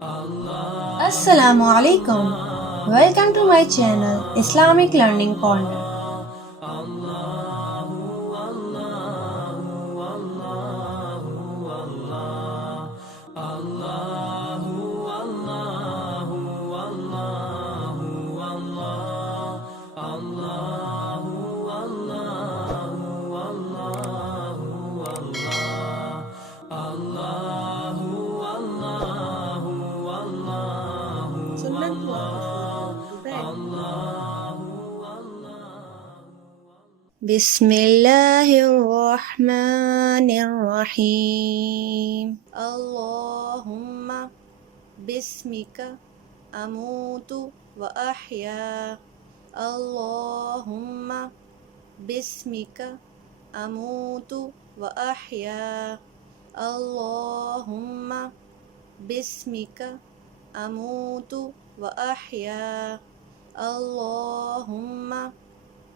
Assalamu alaikum. Welcome to my channel Islamic Learning Corner. Sunnah dua before going to bed. Bismillahirrahmanirrahim. Allahumma bismika amutu wa ahya. Allahumma bismika amutu wa ahya. Allahumma bismika amutu wa ahya. Allahumma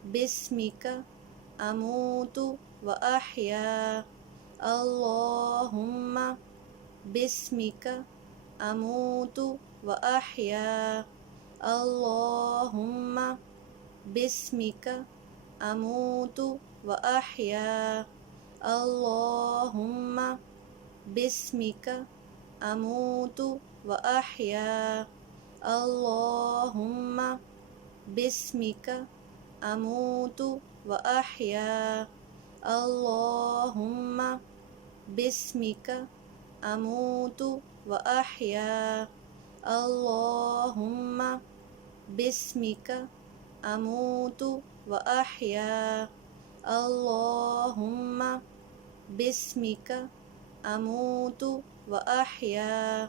bismika amutu wa ahya. Allahumma bismika amutu wa ahya. Allahumma bismika amutu wa ahya. Allahumma bismika amutu wa ahya. Allahumma bismika amutu wa ahya. Allahumma bismika amutu wa ahya. Allahumma bismika amutu wa ahya. Allahumma bismika amutu wa ahya.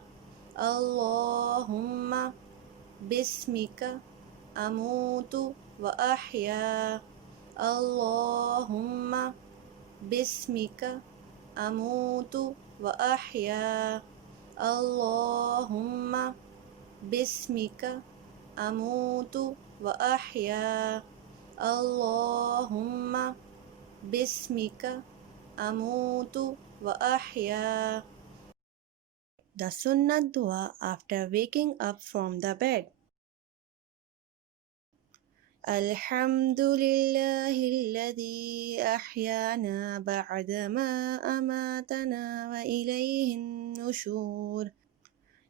Allahumma bismika amutu wa ahya. Allahumma bismika amutu wa ahya. Allahumma bismika amutu wa ahya. Allahumma bismika amutu wa ahya. The Sunnah Dua after waking up from the bed. Alhamdulillahilladzi ahyana ba'dama amatana wa ilayhin nushur.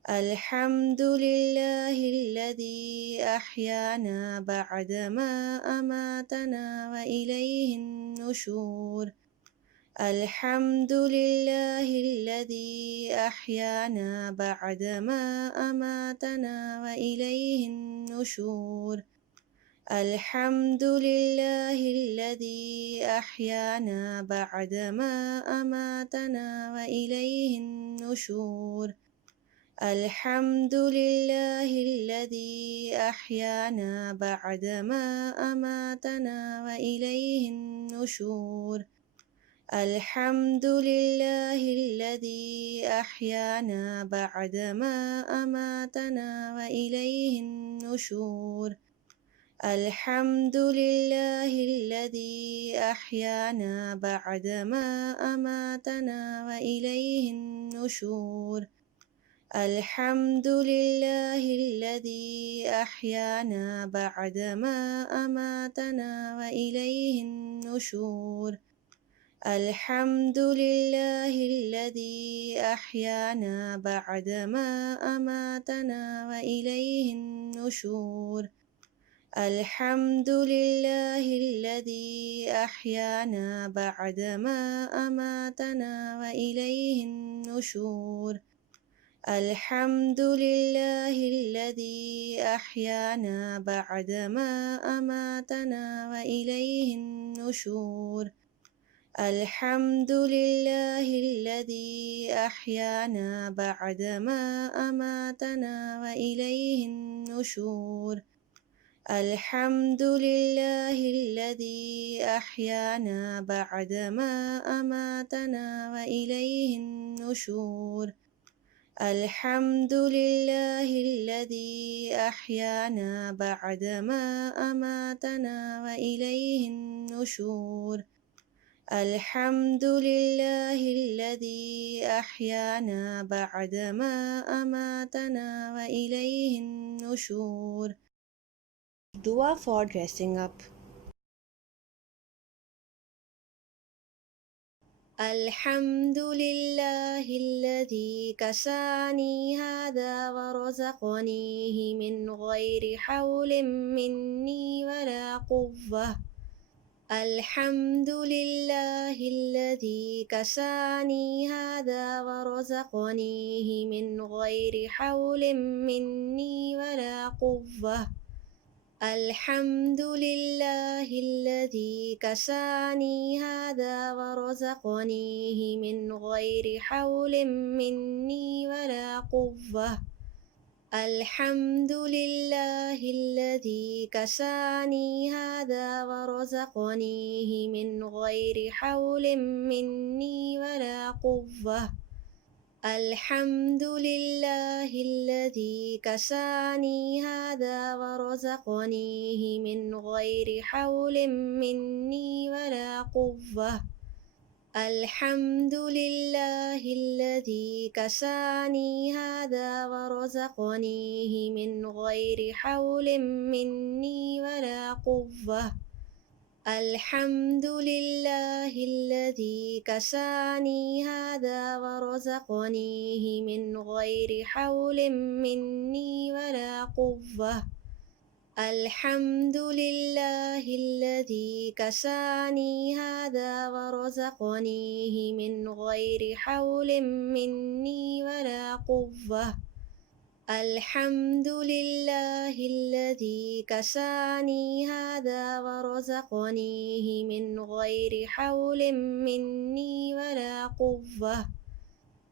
Alhamdulillahilladzi ahyana ba'dama amatana wa ilayhin nushur. Alhamdulillahilladzi ahyana ba'dama amatana wa ilayhin nushur. Alhamdulillahilladzi ahyana ba'dama amatana wa ilayhin nushur. Alhamdulillahilladzi ahyana ba'dama amatana wa ilayhin nushur. Alhamdulillahilladzi ahyana ba'dama amatana wa ilayhin nushur. Alhamdulillahilladzi ahyana ba'dama amatana wa ilayhin nushur. Alhamdulillahilladzi ahyana ba'dama amatana wa ilayhin nushur. Alhamdulillahilladzi ahyana ba'dama amatana wa ilayhin nushur. Alhamdulillahilladzi ahyana ba'dama amatana wa ilayhin nushur. Alhamdulillahilladzi ahyana ba'dama amatana wa ilayhin nushur. Alhamdulillahilladzi ahyana ba'dama amatana wa ilayhin nushur. Alhamdulillahilladzi ahyana ba'dama amatana wa ilayhin nushur. Alhamdulillahilladzi ahyana ba'dama amatana wa ilayhin nushur. الحمد لله الذي أحيانا بعدما أماتنا وإليه النشور. Dua for dressing up. الحمد لله الذي كساني هذا ورزقنيه من غير حول مني ولا قوة. الحمد لله الذي كساني هذا ورزقنيه من غير حول مني ولا قوة. الحمد لله الذي كساني هذا ورزقنيه من غير حول مني ولا قوة. الحمد لله الذي كساني هذا ورزقنيه من غير حول مني ولا قوة. الحمد لله الذي كساني هذا ورزقنيه من غير حول مني ولا قوة. الحمد لله الذي كساني هذا ورزقنيه من غير حول مني ولا قوة. الحمد لله الذي كساني هذا ورزقنيه من غير حول مني ولا قوة. الحمد لله الذي كساني هذا ورزقنيه من غير حول مني ولا قوة. الحمد لله الذي كساني هذا ورزقنيه من غير حول مني ولا قوة.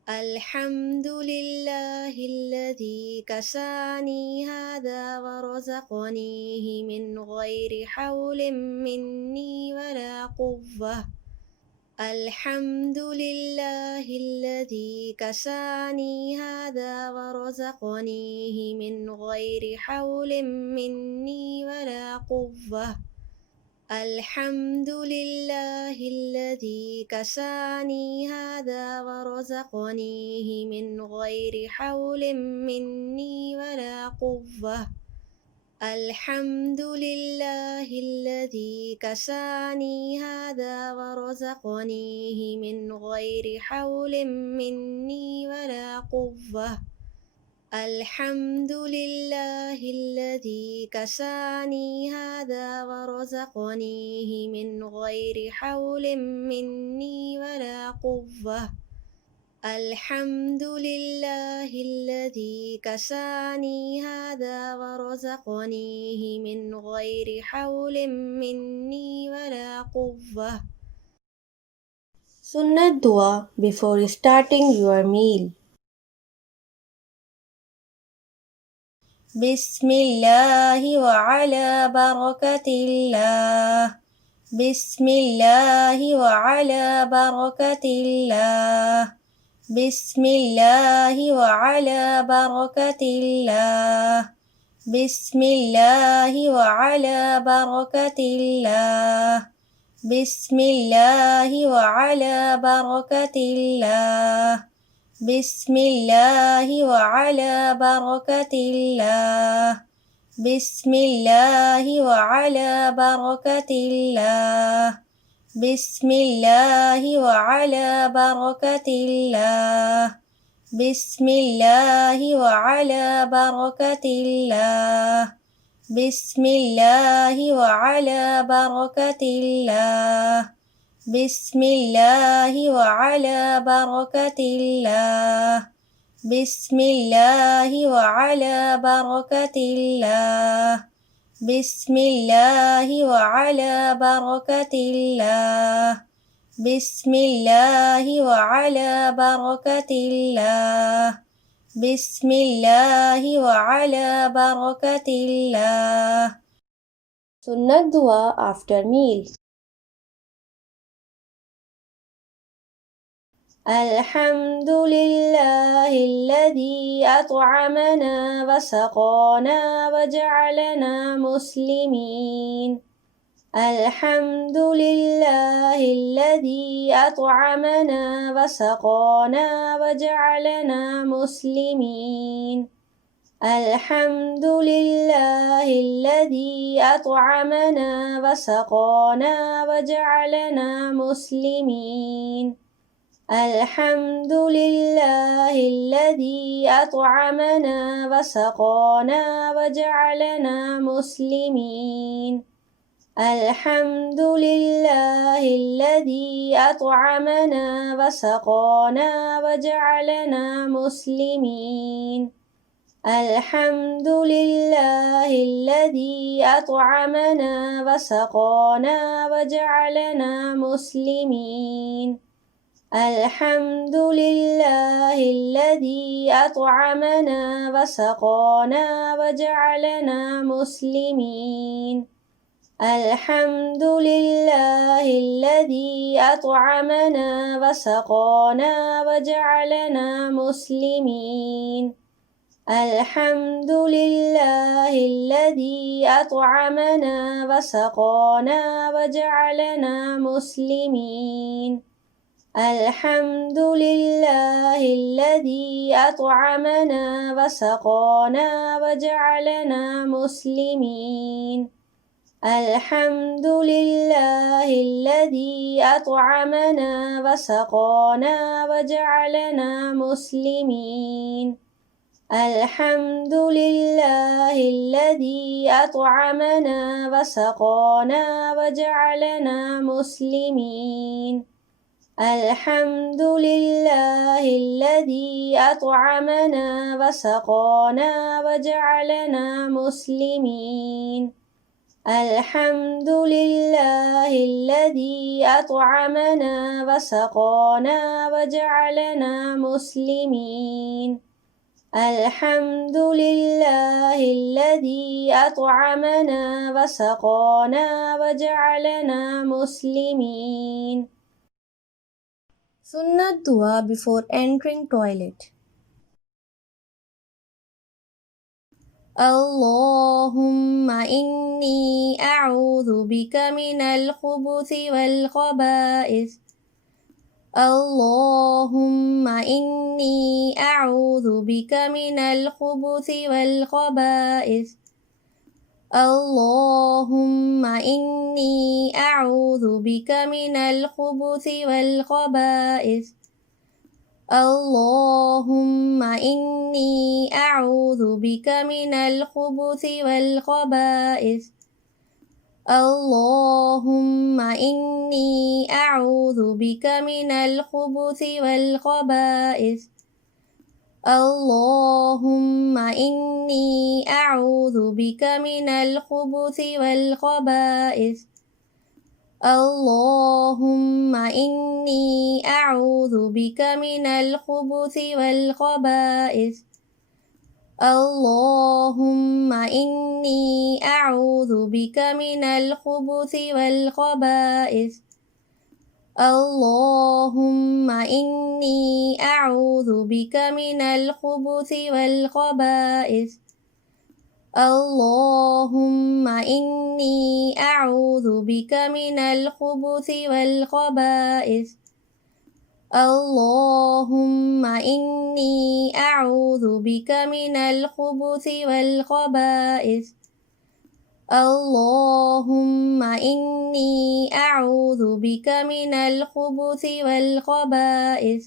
الحمد لله الذي كساني هذا ورزقنيه من غير حول مني ولا قوة. الحمد لله الذي كساني هذا ورزقنيه من غير حول مني ولا قوة. الحمد لله الذي كساني هذا ورزقنيه من غير حول مني ولا قوة. الحمد لله الذي كساني هذا ورزقنيه من غير حول مني ولا قوة. الحمد لله الذي كساني هذا ورزقنيه من غير حول مني ولا قوة. الحمد لله الذي كساني هذا ورزقنيه من غير حول مني ولا قوة. Sunnah Dua before starting your meal. بسم الله وعلى بركة الله. بسم الله وعلى بركة الله. بسم الله وعلى بركة الله. بسم الله وعلى بركة الله. بسم الله وعلى بركة الله. بسم الله وعلى بركة الله. بسم الله وعلى بركة الله. بسم الله وعلى بركة الله. بسم الله وعلى بركة الله. بسم الله وعلى بركة الله. بسم الله وعلى بركة الله. بسم الله وعلى بركة الله. بسم الله وعلى بركة الله. بسم الله وعلى بركة الله. بسم الله وعلى بركة الله. Sunnah Dua after meal. الحمد لله الذي أطعمنا وسقانا وجعلنا مسلمين. الحمد لله الذي أطعمنا وسقانا وجعلنا مسلمين. الحمد لله الذي أطعمنا وسقانا وجعلنا مسلمين. الحمد لله الذي أطعمنا وسقانا وجعلنا مسلمين. الحمد لله الذي أطعمنا وسقانا وجعلنا مسلمين. الحمد لله الذي أطعمنا وسقانا وجعلنا مسلمين. الحمد لله الذي أطعمنا وسقانا وجعلنا مسلمين. الحمد لله الذي أطعمنا وسقانا وجعلنا مسلمين. الحمد لله الذي أطعمنا وسقانا وجعلنا مسلمين. الحمد لله الذي أطعمنا وسقانا وجعلنا مسلمين. الحمد لله الذي أطعمنا وسقانا وجعلنا مسلمين. الحمد لله الذي أطعمنا وسقانا وجعلنا مسلمين. الحمد لله الذي أطعمنا وسقانا وجعلنا مسلمين. الحمد لله الذي أطعمنا وسقانا وجعلنا مسلمين. الحمد لله الذي أطعمنا وسقانا وجعلنا مسلمين. Sunnah Dua before entering toilet. اللهم إني أعوذ بك من الخبث والخبائث. اللهم إني أعوذ بك من الخبث والخبائث. اللهم إني أعوذ بك من الخبث والخبائث. اللهم إني أعوذ بك من الخبث والخبائث. اللهم إني أعوذ بك من الخبث والخبائث. اللهم إني أعوذ بك من الخبث والخبائث. اللهم إني أعوذ بك من الخبث والخبائث. اللهم إني أعوذ بك من الخبث والخبائث. اللهم إني أعوذ بك من الخبث والخبائث. اللهم إني أعوذ بك من الخبث والخبائث. اللهم إني أعوذ بك من الخبث والخبائث. اللهم إني أعوذ بك من الخبث والخبائث.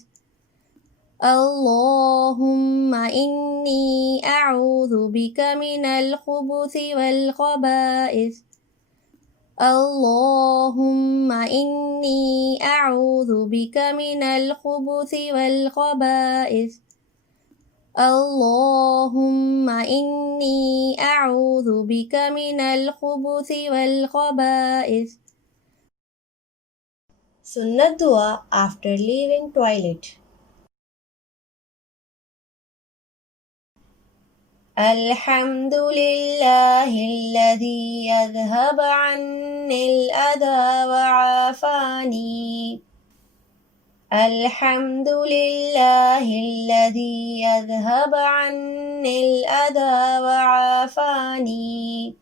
اللهم إني أعوذ بك من الخبث والخبائث. اللهم إني أعوذ بك من الخبث والخبائث. اللهم إني أعوذ بك من الخبث والخبائث. Sunnah Dua after leaving toilet. الحمد لله الذي يذهب عني الأذى وعافاني. الحمد لله الذي يذهب عني الأذى وعافاني.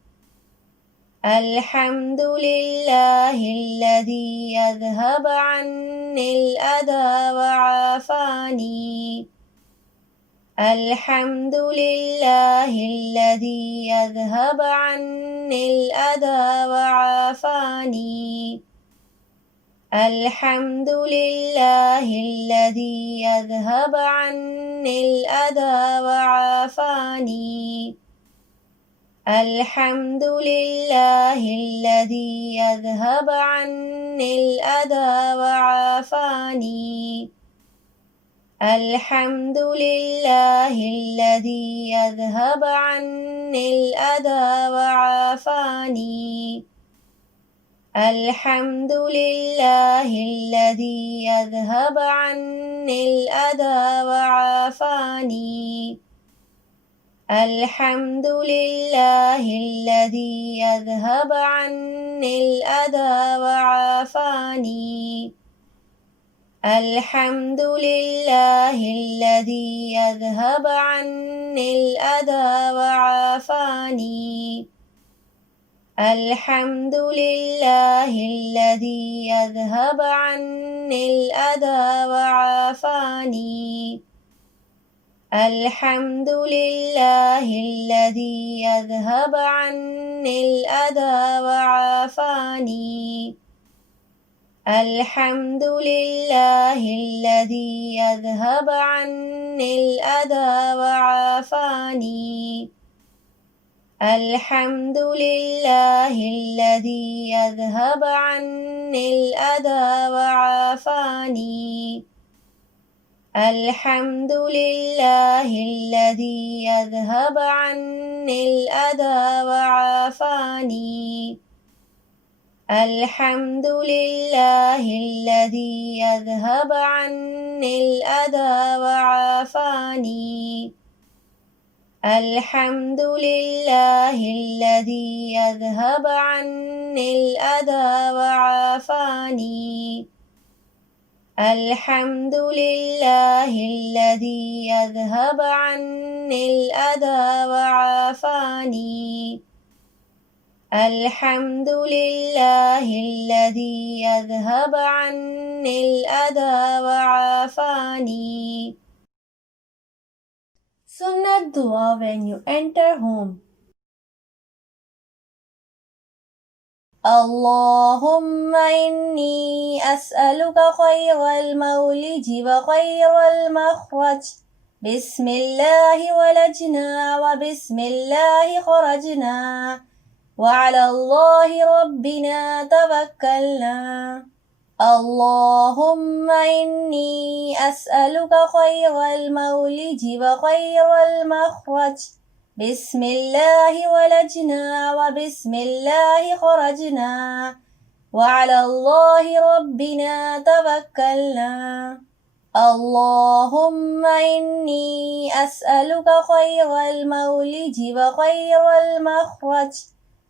الحمد لله الذي أذهب عني الأذى وعافاني. الحمد لله الذي أذهب عني الأذى وعافاني. الحمد لله الذي أذهب عني الأذى وعافاني. الحمد لله الذي أذهب عني الأذى وعافاني. الحمد لله الذي أذهب عني الأذى وعافاني. الحمد لله الذي أذهب عني الأذى وعافاني. الحمد لله الذي أذهب عني الأذى وعافاني. الحمد لله الذي أذهب عني الأذى وعافاني. الحمد لله الذي أذهب عني الأذى وعافاني. الحمد لله الذي أذهب عني الأذى وعافاني. الحمد لله الذي أذهب عني الأذى وعافاني. الحمد لله الذي أذهب عني الأذى وعافاني. الحمد لله الذي أذهب عني الأذى وعافاني. الحمد لله الذي أذهب عني الأذى وعافاني. الحمد لله الذي أذهب عني الأذى وعافاني. الحمد لله الذي أذهب عني الأذى وعافاني. الحمد لله الذي أذهب عني الأذى وعافاني. Sunnah Dua when you enter home. اللهم إني أسألك خير المولد وخير المخرج. بسم الله ولجنا وبسم الله خرجنا وعلى الله ربنا توكلنا. اللهم إني أسألك خير المولد وخير المخرج. بسم الله ولجنا وبسم الله خرجنا وعلى الله ربنا توكلنا. اللهم إني أسألك خير المولد وخير المخرج.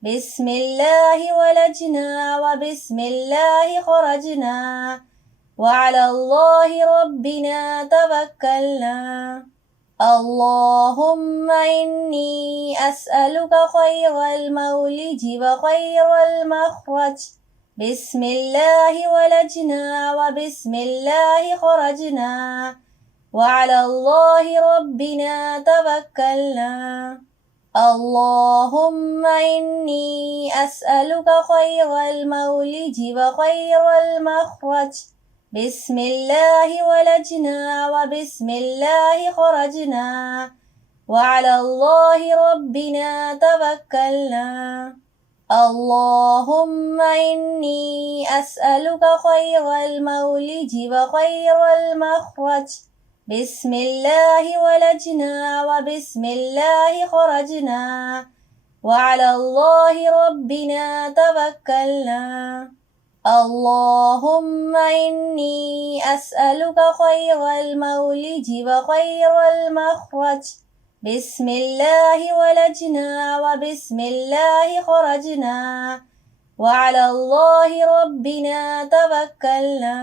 بسم الله ولجنا وبسم الله خرجنا وعلى الله ربنا توكلنا. اللهم إني أسألك خير المولد وخير المخرج. بسم الله ولجنا وبسم الله خرجنا وعلى الله ربنا توكلنا. اللهم إني أسألك خير المولد وخير المخرج. بسم الله ولجنا وبسم الله خرجنا وعلى الله ربنا توكلنا. اللهم إني أسألك خير المولد وخير المخرج. بسم الله ولجنا وبسم الله خرجنا وعلى الله ربنا توكلنا. اللهم إني أسألك خير المولد وخير المخرج. بسم الله ولجنا وبسم الله خرجنا وعلى الله ربنا توكلنا.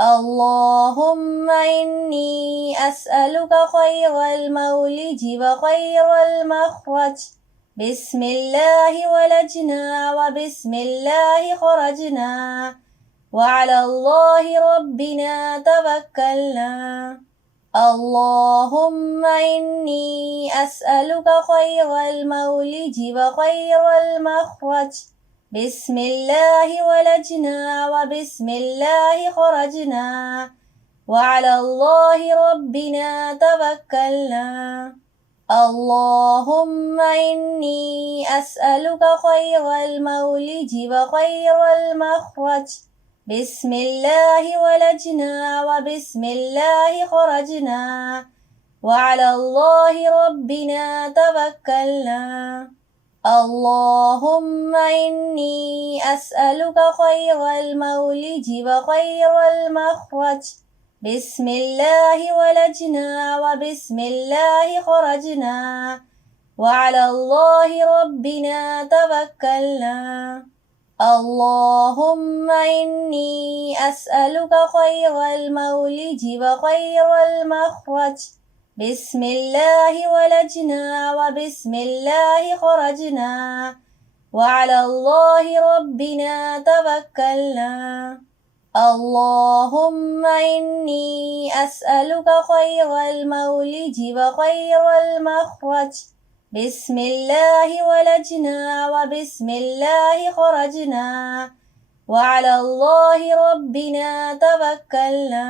اللهم إني أسألك خير المولد وخير المخرج. بسم الله ولجنا وبسم الله خرجنا وعلى الله ربنا توكلنا اللهم إني أسألك خير المولج وخير المخرج بسم الله ولجنا وبسم الله خرجنا وعلى الله ربنا توكلنا اللهم إني أسألك خير المولج وخير المخرج بسم الله ولجنا وبسم الله خرجنا وعلى الله ربنا توكلنا اللهم إني أسألك خير المولج وخير المخرج بسم الله ولجنا وبسم الله خرجنا وعلى الله ربنا توكلنا اللهم إني أسألك خير المولج وخير المخرج بسم الله ولجنا وبسم الله خرجنا وعلى الله ربنا توكلنا اللهم إني أسألك خير المولج وخير المخرج بسم الله ولجنا وبسم الله خرجنا وعلى الله ربنا توكلنا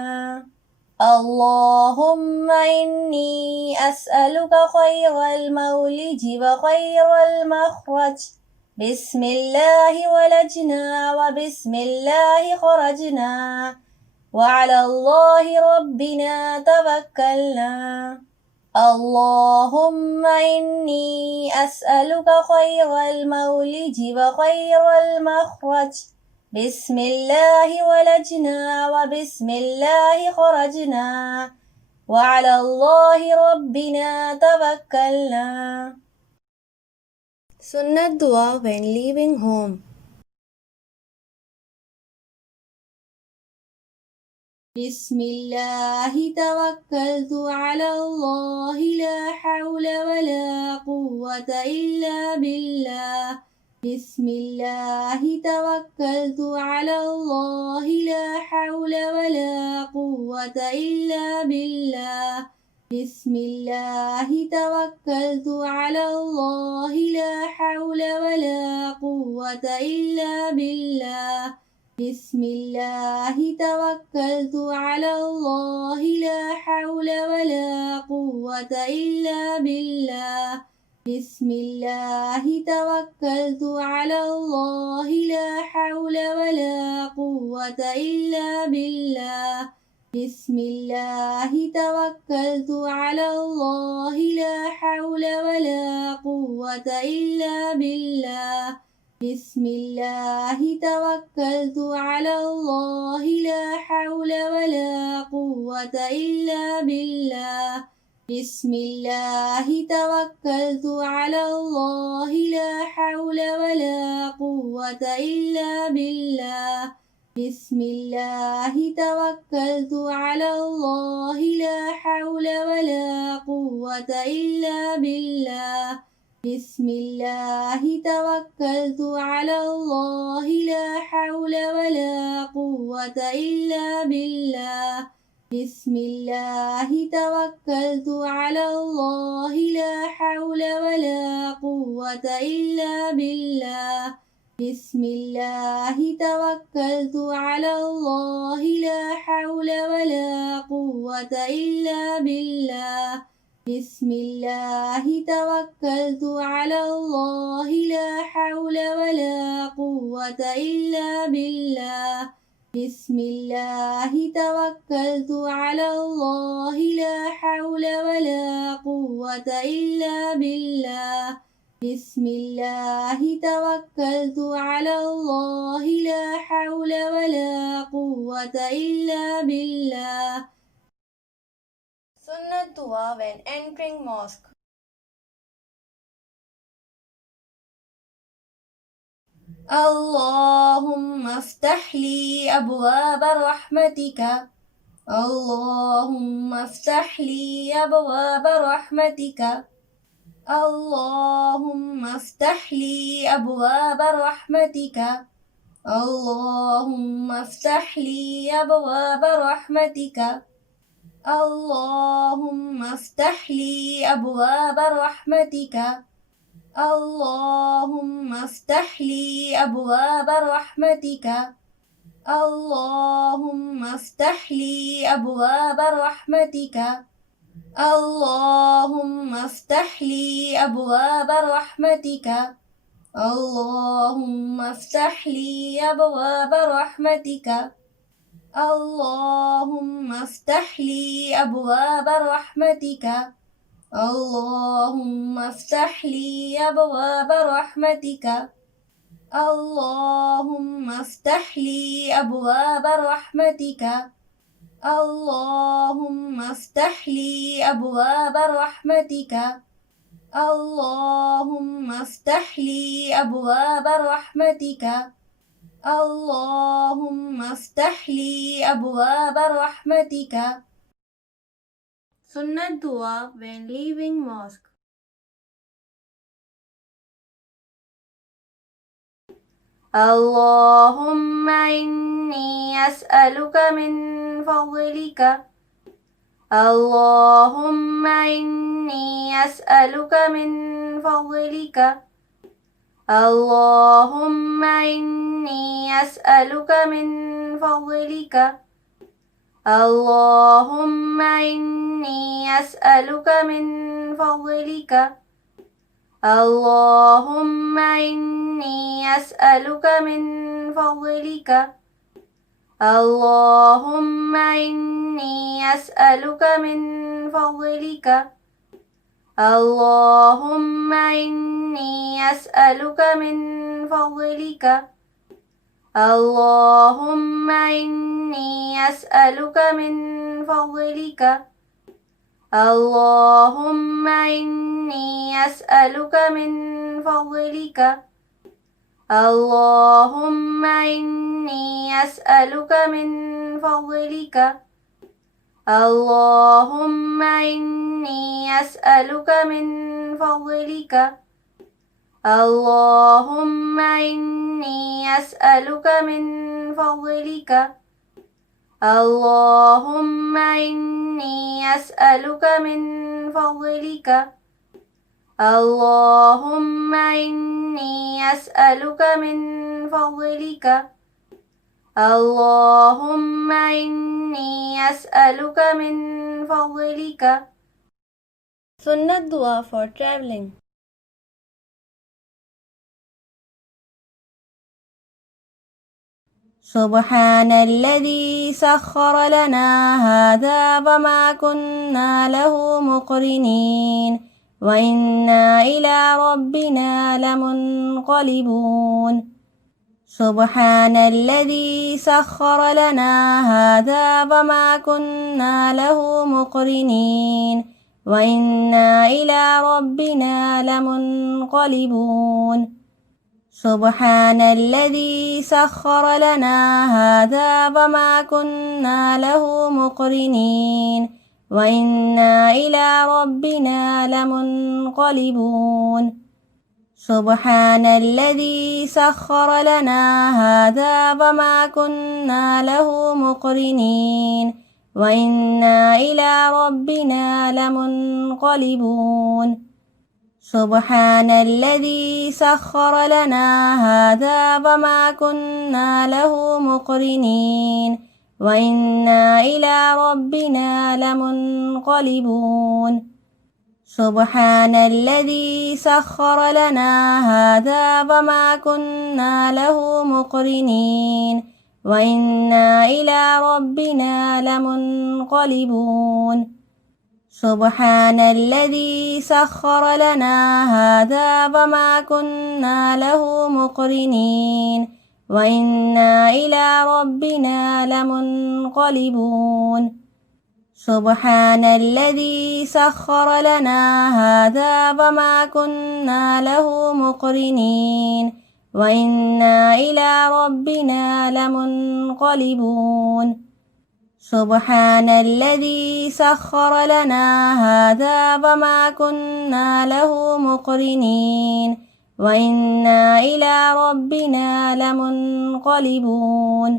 اللهم إني أسألك خير المولج وخير المخرج بسم الله ولجنا وبسم الله خرجنا وعلى الله ربنا توكلنا اللهم إني أسألك خير المولج وخير المخرج بسم الله ولجنا وبسم الله خرجنا وعلى الله ربنا توكلنا Sunnah Dua when leaving home. بسم الله توكلت على الله لا حول ولا قوة إلا بالله بسم الله توكلت على الله لا حول ولا قوة إلا بالله بسم الله توكلت على الله لا حول ولا قوة إلا بالله بسم الله توكلت على الله لا حول ولا قوة إلا بالله بسم الله توكلت على الله لا حول ولا قوة إلا بالله بسم الله توكلت على الله لا حول ولا قوة إلا بالله بسم الله توكلت على الله لا حول ولا قوة إلا بالله بسم الله توكلت على الله لا حول ولا قوة إلا بالله بسم الله توكلت على الله لا حول ولا قوة إلا بالله بسم الله توكلت على الله لا حول ولا قوة إلا بالله بسم الله توكلت على الله لا حول ولا قوة إلا بالله بسم الله توكلت على الله لا حول ولا قوة إلا بالله بسم الله توكلت على الله لا حول ولا قوة إلا بالله بسم الله توكلت على الله لا حول ولا قوة إلا بالله بسم الله توكلت على الله لا حول ولا قوة إلا بالله Sunnah Dua when entering mosque. اللهم افتح لي أبواب رحمتك اللهم افتح لي أبواب رحمتك اللهم افتح لي أبواب رحمتك. اللهم افتح لي أبواب رحمتك. اللهم افتح لي أبواب رحمتك. اللهم افتح لي أبواب رحمتك. اللهم افتح لي أبواب رحمتك. اللهم افتح لي أبواب رحمتك. اللهم افتح لي أبواب رحمتك. اللهم افتح لي أبواب رحمتك. اللهم افتح لي أبواب رحمتك. اللهم افتح لي أبواب رحمتك. اللهم افتح لي أبواب رحمتك. اللهم افتح لي أبواب رحمتك. اللهم افتح لي أبواب رحمتك. Sunnah Dua when leaving mosque. اللهم إني أسألك من فضلك. اللهم إني أسألك من فضلك. اللهم إني أسألك من فضلك. اللهم إني أسألك من فضلك. اللهم إني أسألك من فضلك. اللهم إني أسألك من فضلك. اللهم إني أسألك من فضلك. اللهم إني أسألك من فضلك. اللهم إني أسألك من فضلك. اللهم إني أسألك من فضلك. اللهم إني أسألك من فضلك. اللهم إني أسألك من فضلك. اللهم إني أسألك من فضلك. اللهم إني أسألك من فضلك. اللهم إني أسألك من فضلك. Sunnah Dua for traveling. سبحان الذي سخر لنا هذا وما كنا له مقرنين وإنا إلى ربنا لمنقلبون. سبحان الذي سخر لنا هذا وما كنا له مقرنين وإنا إلى ربنا لمنقلبون. سبحان الذي سخر لنا هذا وما كنا له مقرنين وإنا إلى ربنا لمنقلبون. سبحان الذي سخر لنا هذا وما كنا له مقرنين وإنا إلى ربنا لمنقلبون. سبحان الذي سخر لنا هذا وما كنا له مقرنين وإنا إلى ربنا لمنقلبون. سبحان الذي سخر لنا هذا وما كنا له مقرنين وإنا إلى ربنا لمنقلبون. سبحان الذي سخر لنا هذا وما كنا له مقرنين وإنا إلى ربنا لمنقلبون. سبحان الذي سخر لنا هذا وما كنا له مقرنين وإنا إلى ربنا لمنقلبون. سبحان الذي سخر لنا هذا وما كنا له مقرنين وإنا إلى ربنا لمنقلبون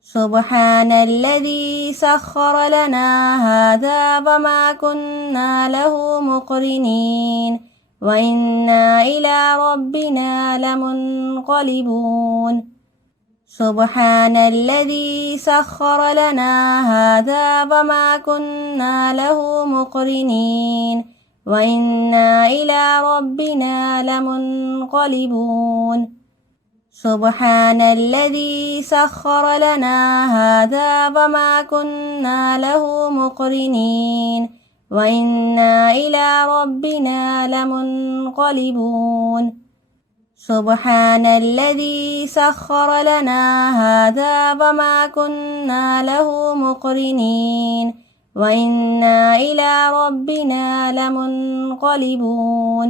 سبحان الذي سخر لنا هذا وما كنا له مقرنين وإنا إلى ربنا لمنقلبون سبحان الذي سخر لنا هذا وما كنا له مقرنين وإنا إلى ربنا لمنقلبون سبحان الذي سخر لنا هذا وما كنا له مقرنين وإنا إلى ربنا لمنقلبون سبحان الذي سخر لنا هذا وما كنا له مقرنين وإنا إلى ربنا لمنقلبون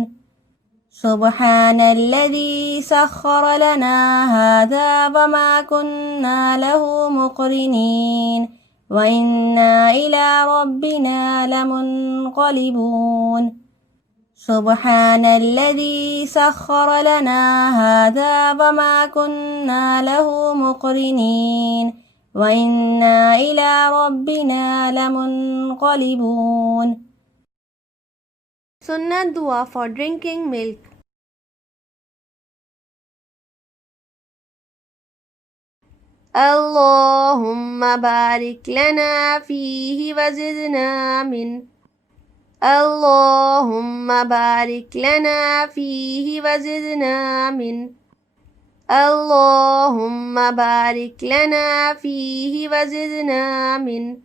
سبحان الذي سخر لنا هذا وما كنا له مقرنين وإنا إلى ربنا لمنقلبون سبحان الذي سخر لنا هذا وما كنا له مقرنين وإنا إلى ربنا لمنقلبون. Sunnah Dua for drinking milk. اللهم بارك لنا فيه وزدنا منه اللهم بارك لنا فيه وزدنا منه اللهم بارك لنا فيه وزدنا منه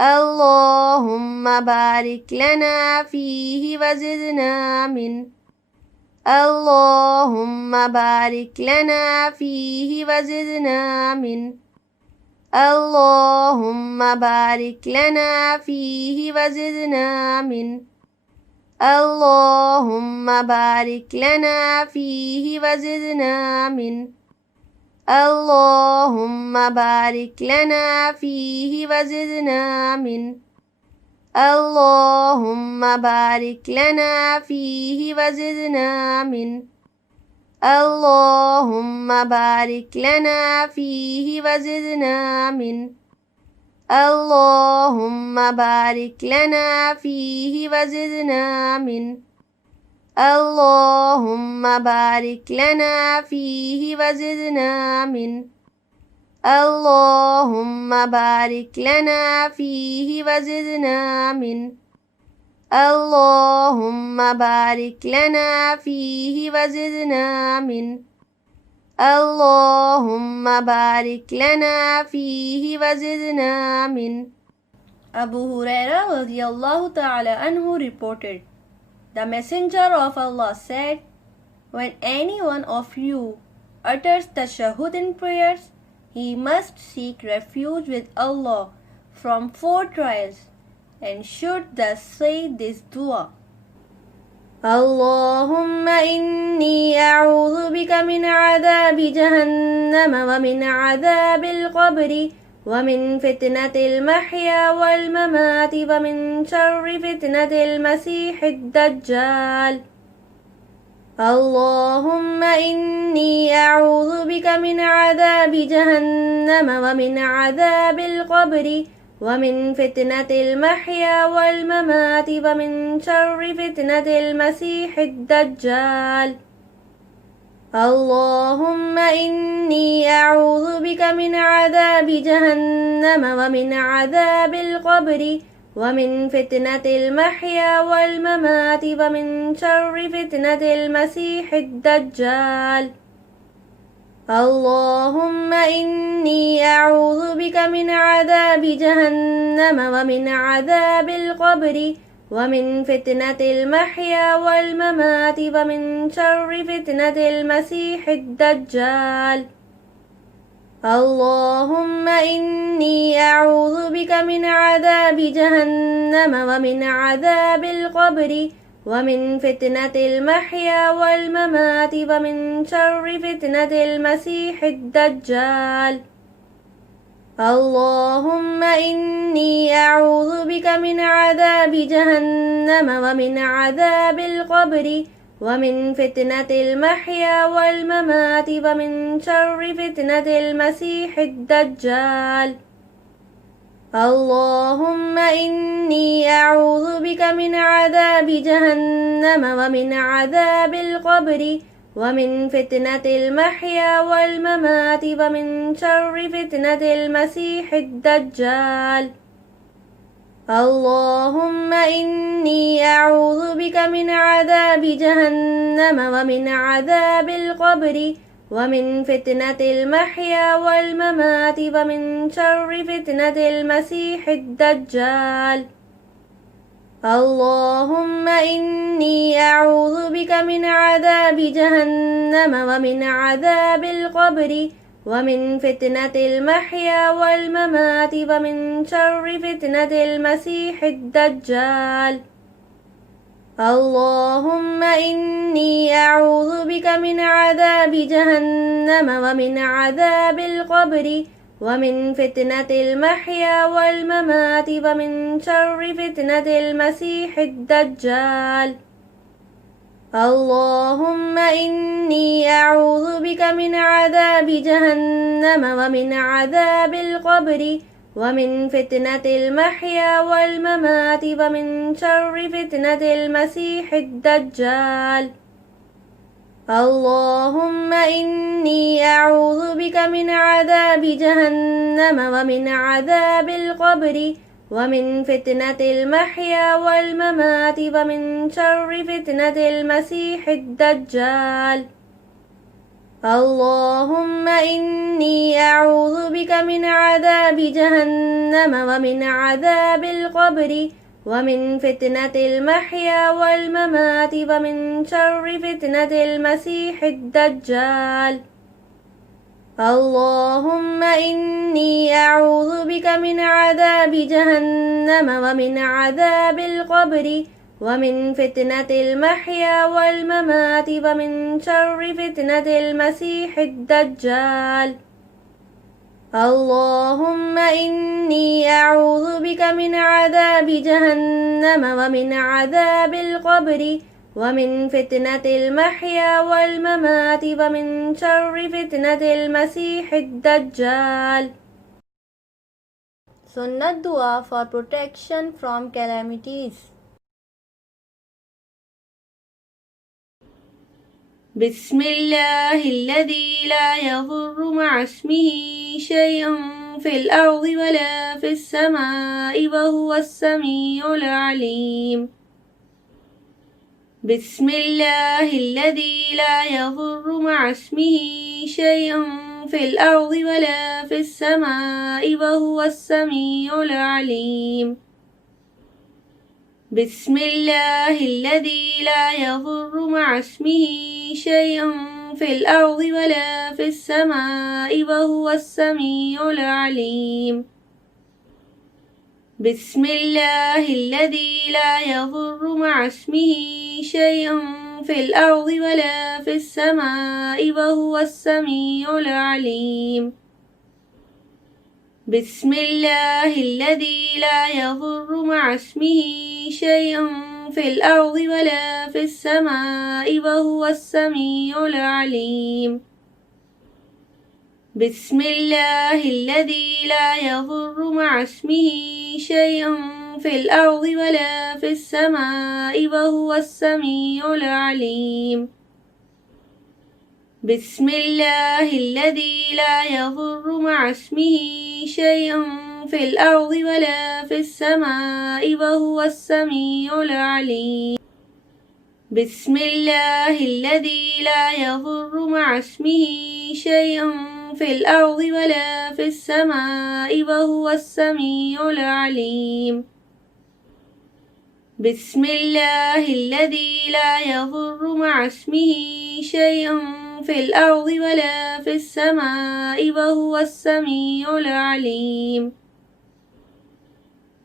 اللهم بارك لنا فيه وزدنا منه اللهم بارك لنا فيه وزدنا منه اللهم بارك لنا فيه وزدنا منه اللهم بارك لنا فيه وزدنا منه اللهم بارك لنا فيه وزدنا منه اللهم بارك لنا فيه وزدنا منه اللهم بارك لنا فيه وزدنا منه اللهم بارك لنا فيه وزدنا منه اللهم بارك لنا فيه وزدنا منه اللهم بارك لنا فيه وزدنا منه اللهم بارك لنا فيه وزدنا منه اللهم بارك لنا فيه وزدنا منه. Abu Huraira radiyallahu ta'ala anhu reported, the Messenger of Allah said, when any one of you utters tashahhud in prayers, he must seek refuge with Allah from 4 trials and should thus say this dua. اللهم إني أعوذ بك من عذاب جهنم ومن عذاب القبر ومن فتنة المحيا والممات ومن شر فتنة المسيح الدجال. اللهم إني أعوذ بك من عذاب جهنم ومن عذاب القبر ومن فتنة المحيا والممات ومن شر فتنة المسيح الدجال. اللهم إني أعوذ بك من عذاب جهنم ومن عذاب القبر ومن فتنة المحيا والممات ومن شر فتنة المسيح الدجال. اللهم إني أعوذ بك من عذاب جهنم ومن عذاب القبر ومن فتنة المحيا والممات ومن شر فتنة المسيح الدجال. اللهم إني أعوذ بك من عذاب جهنم ومن عذاب القبر ومن فتنة المحيا والممات ومن شر فتنة المسيح الدجال. اللهم إني أعوذ بك من عذاب جهنم ومن عذاب القبر ومن فتنة المحيا والممات ومن شر فتنة المسيح الدجال. اللهم إني أعوذ بك من عذاب جهنم ومن عذاب القبر ومن فتنة المحيا والممات ومن شر فتنة المسيح الدجال. اللهم إني أعوذ بك من عذاب جهنم ومن عذاب القبر ومن فتنة المحيا والممات ومن شر فتنة المسيح الدجال. اللهم إني أعوذ بك من عذاب جهنم ومن عذاب القبر ومن فتنة المحيا والممات ومن شر فتنة المسيح الدجال. اللهم إني أعوذ بك من عذاب جهنم ومن عذاب القبر ومن فتنة المحيا والممات ومن شر فتنة المسيح الدجال. اللهم إني أعوذ بك من عذاب جهنم ومن عذاب القبر ومن فتنة المحيا والممات ومن شر فتنة المسيح الدجال. اللهم إني أعوذ بك من عذاب جهنم ومن عذاب القبر ومن فتنة المحيا والممات ومن شر فتنة المسيح الدجال. اللهم إني أعوذ بك من عذاب جهنم ومن عذاب القبر ومن فتنة المحيا والممات ومن شر فتنة المسيح الدجال. اللهم إني أعوذ بك من عذاب جهنم ومن عذاب القبر ومن فتنة المحيا والممات ومن شر فتنة المسيح الدجال. اللهم إني أعوذ بك من عذاب جهنم ومن عذاب القبر ومن فتنة المحيا والممات ومن شر فتنة المسيح الدجال. اللهم إني أعوذ بك من عذاب جهنم ومن عذاب القبر ومن فتنة المحيا والممات ومن شر فتنة المسيح الدجال. اللهم إني أعوذ بك من عذاب جهنم ومن عذاب القبر ومن فتنة المحيا والممات ومن شر فتنة المسيح الدجال. Sunnah Dua for protection from calamities. بسم الله الذي لا يضر مع اسمه شيء في الأرض ولا في السماء وهو السميع العليم. بسم الله الذي لا يضر مع اسمه شيء في الأرض ولا في السماء وهو السميع العليم. بسم الله الذي لا يضر مع اسمه شيء في الأرض ولا في السماء وهو السميع العليم. بسم الله الذي لا يضر مع اسمه شيء في الأرض ولا في السماء وهو السميع العليم. بسم الله الذي لا يضر مع اسمه شيء في الأرض ولا في السماء وهو السميع العليم. بسم الله الذي لا يضر مع اسمه شيء في الأرض ولا في السماء وهو السميع العليم. بسم الله الذي لا يضر مع اسمه شيء في الأرض ولا في السماء وهو السميع العليم. بسم الله الذي لا يضر مع اسمه شيء في الأرض ولا في السماء وهو السميع العليم. بسم الله الذي لا يضر مع اسمه شيء في الأرض ولا في السماء وهو السميع العليم. بسم الله الذي لا يضر مع اسمه شيء في الأرض ولا في السماء وهو السميع العليم. بسم الله الذي لا يضر مع اسمه شيء في الأرض ولا في السماء وهو السميع العليم. بسم الله الذي لا يضر مع اسمه شيء في الأرض ولا في السماء وهو السميع العليم. بسم الله الذي لا يضر مع اسمه شيء في الأرض ولا في السماء وهو السميع العليم. بسم الله الذي لا يضر مع اسمه شيء في الأرض ولا في السماء وهو السميع العليم. بسم الله الذي لا يضر مع اسمه شيء في الأرض ولا في السماء وهو السميع العليم.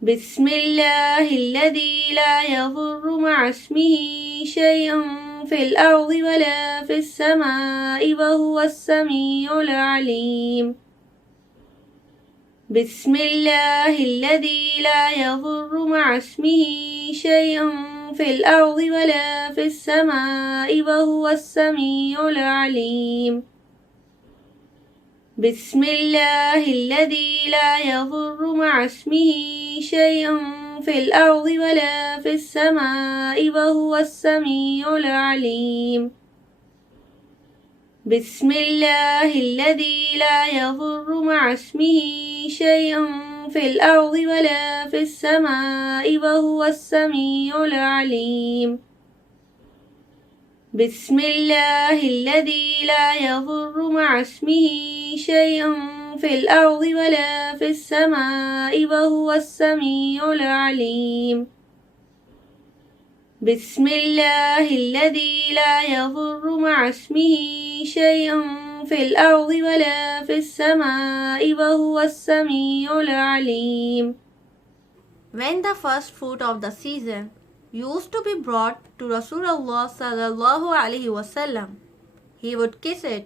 بسم الله الذي لا يضر مع اسمه شيء في الأرض ولا في السماء وهو السميع العليم. بسم الله الذي لا يضر مع اسمه شيء في الأرض ولا في السماء وهو السميع العليم. بسم الله الذي لا يضر مع اسمه شيء في الأرض ولا في السماء وهو السميع العليم. بسم الله الذي لا يضر مع اسمه شيء في الأرض ولا في السماء وهو السميع العليم. بسم الله الذي لا يضر مع اسمه شيء في الأرض ولا في السماء وهو السميع العليم. بسم الله الذي لا يضر مع اسمه شيء في الأرض ولا في السماء وهو السميع العليم. When the first fruit of the season used to be brought to Rasulullah sallallahu alaihi wasallam, he would kiss it,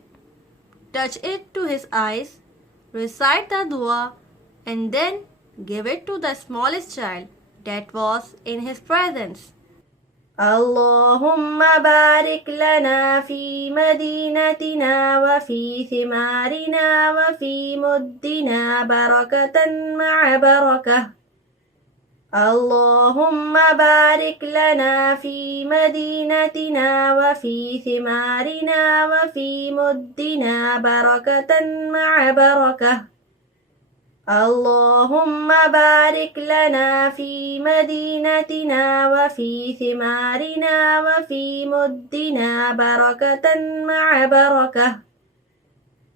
touch it to his eyes, recite the dua, and then give it to the smallest child that was in his presence. اللهم بارك لنا في مدينتنا وفي ثمارنا وفي مدنا بركة مع بركة. اللهم بارك لنا في مدينتنا وفي ثمارنا وفي مدنا بركة مع بركة. اللهم بارك لنا في مدينتنا وفي ثمارنا وفي مدنا بركة مع بركة.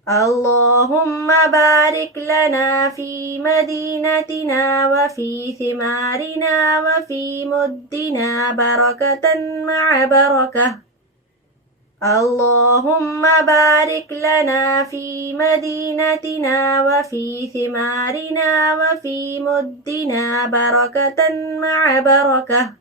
اللهم بارك لنا في مدينتنا وفي ثمارنا وفي مدنا بركة مع بركة. اللهم بارك لنا في مدينتنا وفي ثمارنا وفي مدنا بركة مع بركة.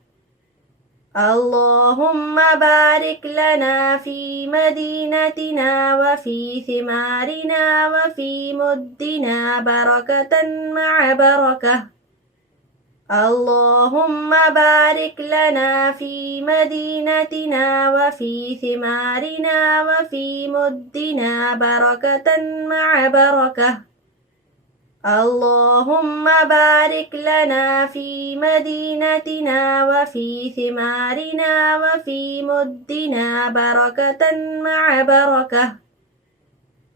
اللهم بارك لنا في مدينتنا وفي ثمارنا وفي مدنا بركة مع بركة. اللهم بارك لنا في مدينتنا وفي ثمارنا وفي مدنا بركة مع بركة. اللهم بارك لنا في مدينتنا وفي ثمارنا وفي مدنا بركة مع بركة.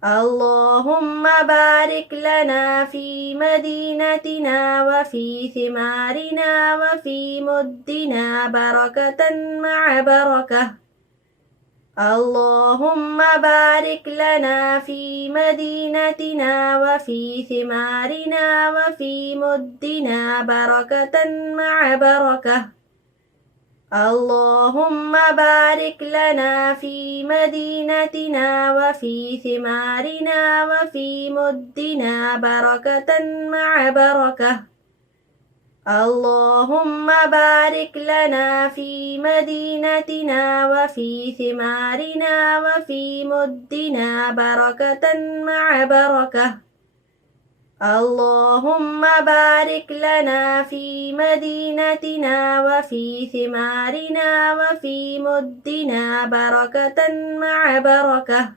اللهم بارك لنا في مدينتنا وفي ثمارنا وفي مدنا بركة مع بركة. اللهم بارك لنا في مدينتنا وفي ثمارنا وفي مدنا بركة مع بركة. اللهم بارك لنا في مدينتنا وفي ثمارنا وفي مدنا بركة مع بركة. اللهم بارك لنا في مدينتنا وفي ثمارنا وفي مدنا بركة مع بركة. اللهم بارك لنا في مدينتنا وفي ثمارنا وفي مدنا بركة مع بركة.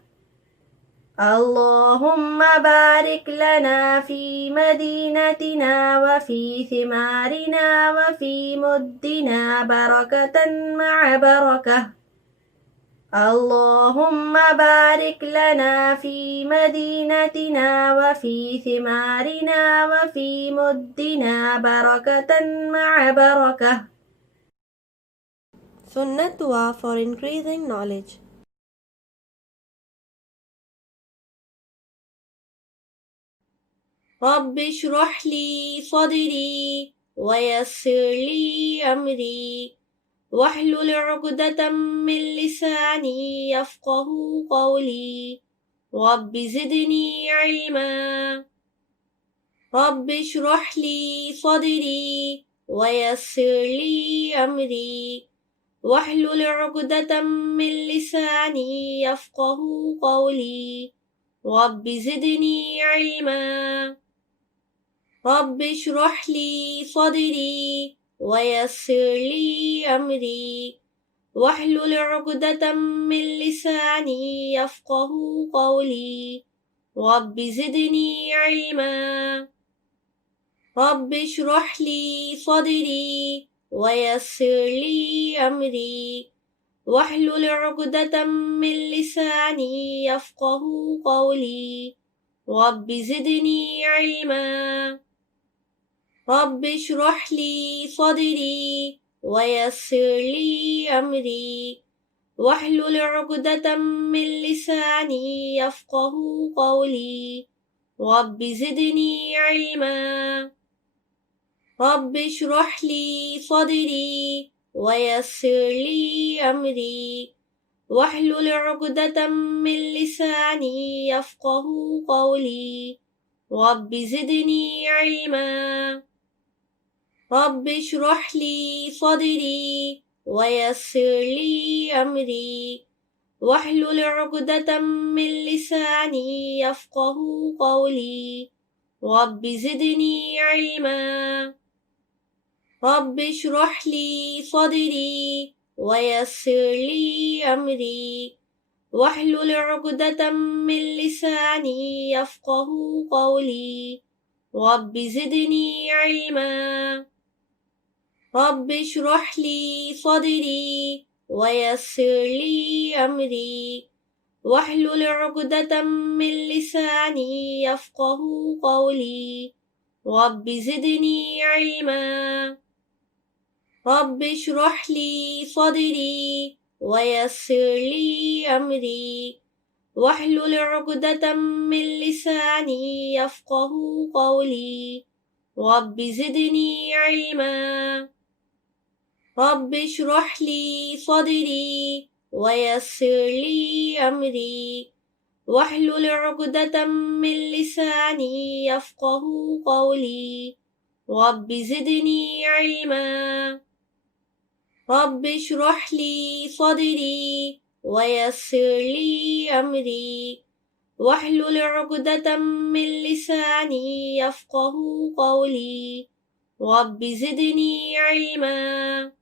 اللهم بارك لنا في مدينتنا وفي ثمارنا وفي مدنا بركة مع بركة. اللهم بارك لنا في مدينتنا وفي ثمارنا وفي مدنا بركة مع بركة. Sunnah Dua for increasing knowledge. رب اشرح لي صدري ويسر لي أمري واحلل عقدة من لساني يفقه قولي رب زدني علما. رب اشرح لي صدري ويسر لي أمري واحلل عقدة من لساني يفقه قولي رب زدني علما. رب اشرح لي صدري ويسر لي أمري واحلل عقدة من لساني يفقه قولي رب زدني علما رب اشرح لي صدري ويسر لي أمري واحلل عقدة من لساني يفقه قولي رب زدني علما رب اشرح لي صدري ويسر لي أمري واحلل عقدة من لساني يفقه قولي رب زدني علما رب اشرح لي صدري ويسر لي أمري واحلل عقدة من لساني يفقه قولي رب زدني علما رب اشرح لي صدري ويسر لي أمري واحلل عقدة من لساني يفقه قولي رب زدني علما رب اشرح لي صدري ويسر لي أمري واحلل عقدة من لساني يفقه قولي رب زدني علما رب اشرح لي صدري ويسر لي أمري واحلل عقدة من لساني يفقه قولي رب زدني علما رب اشرح لي صدري ويسر لي أمري واحلل عقدة من لساني يفقه قولي رب زدني علما رب اشرح لي صدري ويسر لي أمري واحلل عقدة من لساني يفقه قولي رب زدني علما رب اشرح لي صدري ويسر لي أمري واحلل عقدة من لساني يفقه قولي رب زدني علما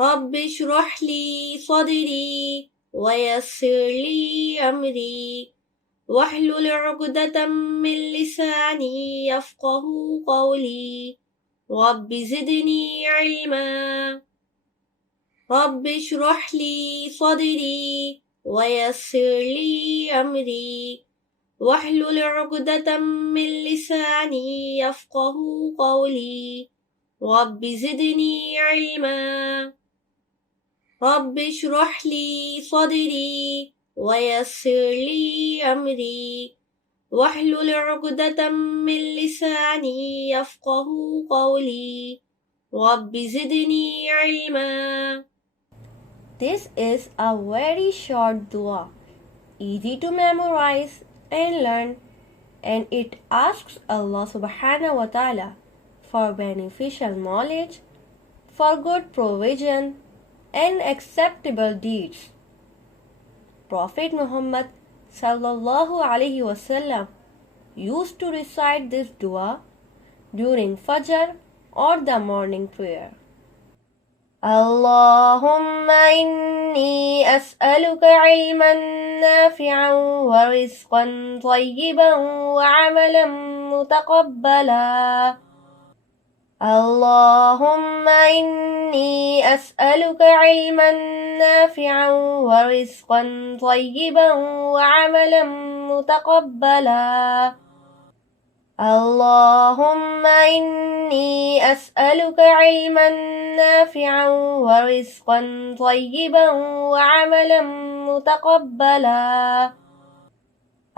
رب اشرح لي صدري ويسر لي أمري واحلل عقدة من لساني يفقه قولي رب زدني علما رب اشرح لي صدري ويسر لي أمري واحلل عقدة من لساني يفقه قولي رب زدني علما رب اشرح لي صدري ويسر لي أمري واحلل عقدة من لساني يفقه قولي رب زدني علما. This is a very short dua, easy to memorize and learn, and it asks Allah subhanahu wa ta'ala for beneficial knowledge, for good provision, and acceptable deeds. Prophet Muhammad sallallahu alaihi wasallam used to recite this dua during Fajr or the morning prayer. اللهم إني أسألك علما نافعا ورزقا طيبا وعملا متقبلا. اللهم إني أسألك علما نافعا ورزقا طيبا وعملا متقبلا. اللهم إني أسألك علما نافعا ورزقا طيبا وعملا متقبلا.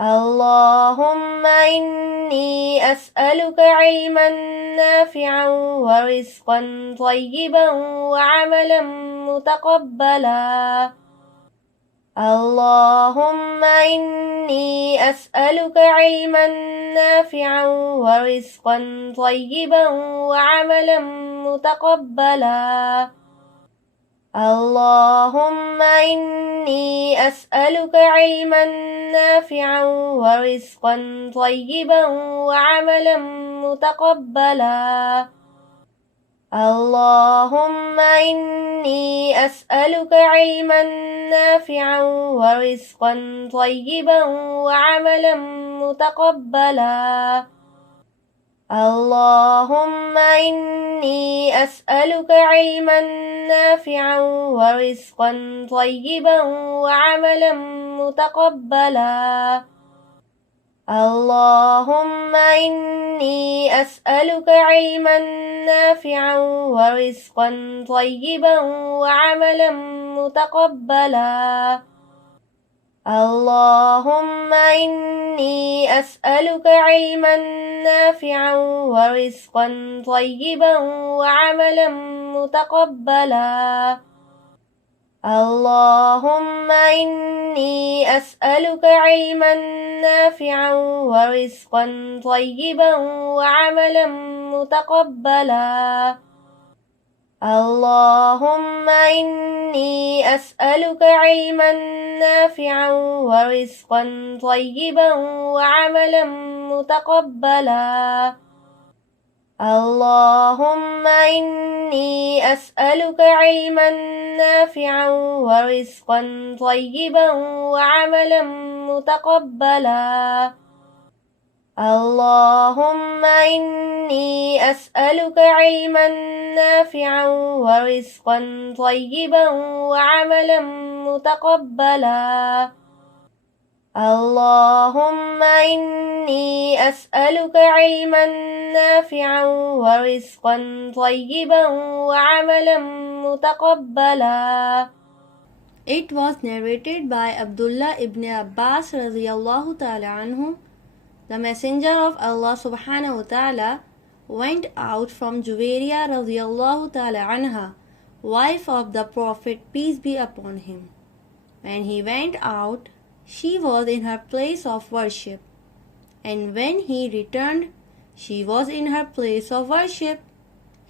اللهم إني أسألك علما نافعا ورزقا طيبا وعملا متقبلا. اللهم إني أسألك علما نافعا ورزقا طيبا وعملا متقبلا. اللهم إني إني أسألك علما نافعا ورزقا طيبا وعملا متقبلا. اللهم إني أسألك علما نافعا ورزقا طيبا وعملا متقبلا. اللهم إني أسألك علما نافعا ورزقا طيبا وعملا متقبلا. اللهم إني أسألك علما نافعا ورزقا طيبا وعملا متقبلا. اللهم إني أسألك علما نافعا ورزقا طيبا وعملا متقبلا. اللهم إني أسألك علما نافعا ورزقا طيبا وعملا متقبلا. اللهم إني أسألك علما نافعا ورزقا طيبا وعملا متقبلا. اللهم إني أسألك علما نافعا ورزقا طيبا وعملا متقبلا. اللهم إني أسألك علما نافعا ورزقا طيبا وعملا متقبلا. اللهم إني أسألك علما نافعا ورزقا طيبا وعملا متقبلا. It was narrated by Abdullah ibn Abbas radiyallahu ta'ala anhu. The Messenger of Allah subhanahu wa ta'ala went out from Juwairiya radiyallahu ta'ala anha, wife of the Prophet, peace be upon him. When he went out, she was in her place of worship, and when he returned, she was in her place of worship.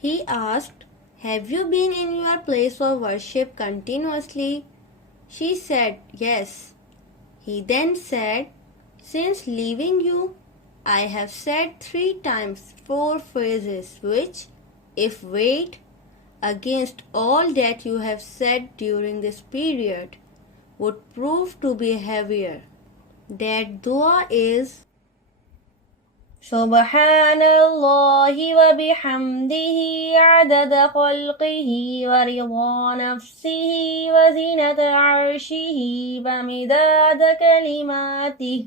He asked, "Have you been in your place of worship continuously?" She said, "Yes." He then said, "Since leaving you, I have said 3 times 4 phrases which, if weighed against all that you have said during this period, would prove to be heavier." That dua is Subhanallahi wa bihamdihi adada khalqihi wa rida nafsihi wa zinata arshihi wa midada kalimatih.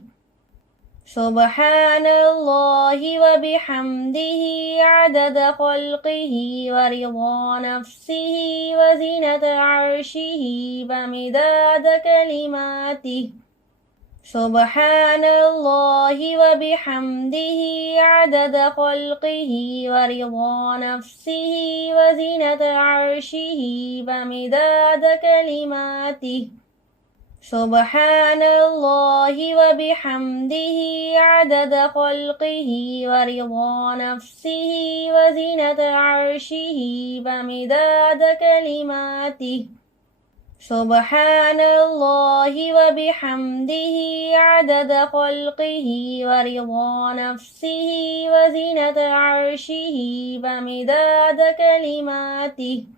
Subhanallahi wa bihamdihi adada khalqihi wa rida nafsihi wa zinata arshihi wa midada kalimatih. Subhanallahi wa bihamdihi adada khalqihi wa rida nafsihi wa zinata arshihi wa midada kalimatih. Subhanallahi wa bihamdihi adada khalqihi wa rida nafsihi wa zinata arshihi wa midada kalimatih. Subhanallahi wa bihamdihi adada khalqihi wa rida nafsihi wa zinata arshihi wa midada kalimatih.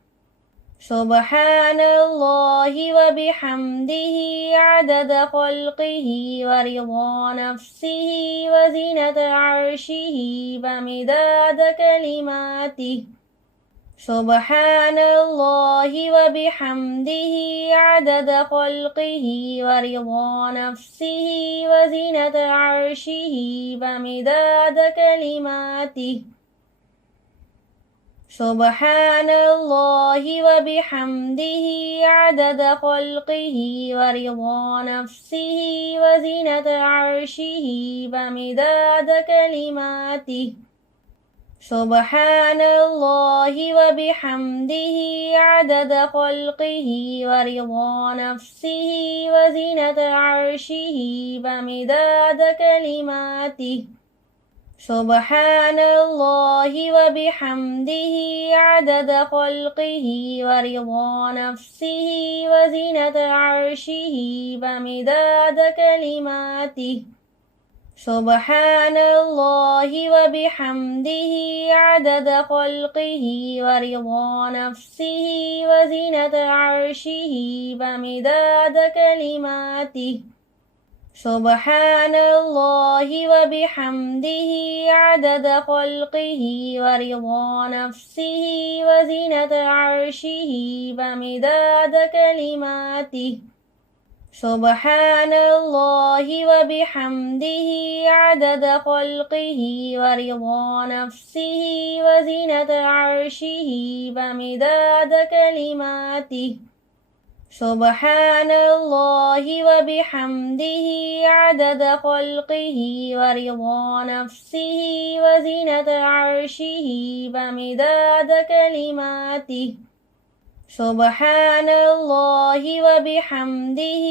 Subhanallahi wa bihamdihi adada khalqihi wa rida nafsihi wa zinata arshihi wa midada kalimatih. Subhanallahi wa bihamdihi adada khalqihi wa rida nafsihi wa zinata arshihi wa midada kalimatih. Subhanallahi wa bihamdihi adada khalqihi wa rida nafsihi wa zinata arshihi wa midada kalimatih. Subhanallahi wa bihamdihi adada khalqihi wa rida nafsihi wa zinata arshihi wa midada kalimatih. سبحان الله وبحمده عدد خلقه ورضا نفسه وزنة عرشه ومداد كلماته سبحان الله وبحمده عدد خلقه ورضا نفسه وزنة عرشه ومداد كلماته سبحان الله وبحمده عدد خلقه ورضا نفسه وزنة عرشه ومداد كلماته سبحان الله وبحمده عدد خلقه ورضا نفسه وزنة عرشه ومداد كلماته سبحان الله وبحمده عدد خلقه ورضا نفسه وزنة عرشه ومداد كلماته سبحان الله وبحمده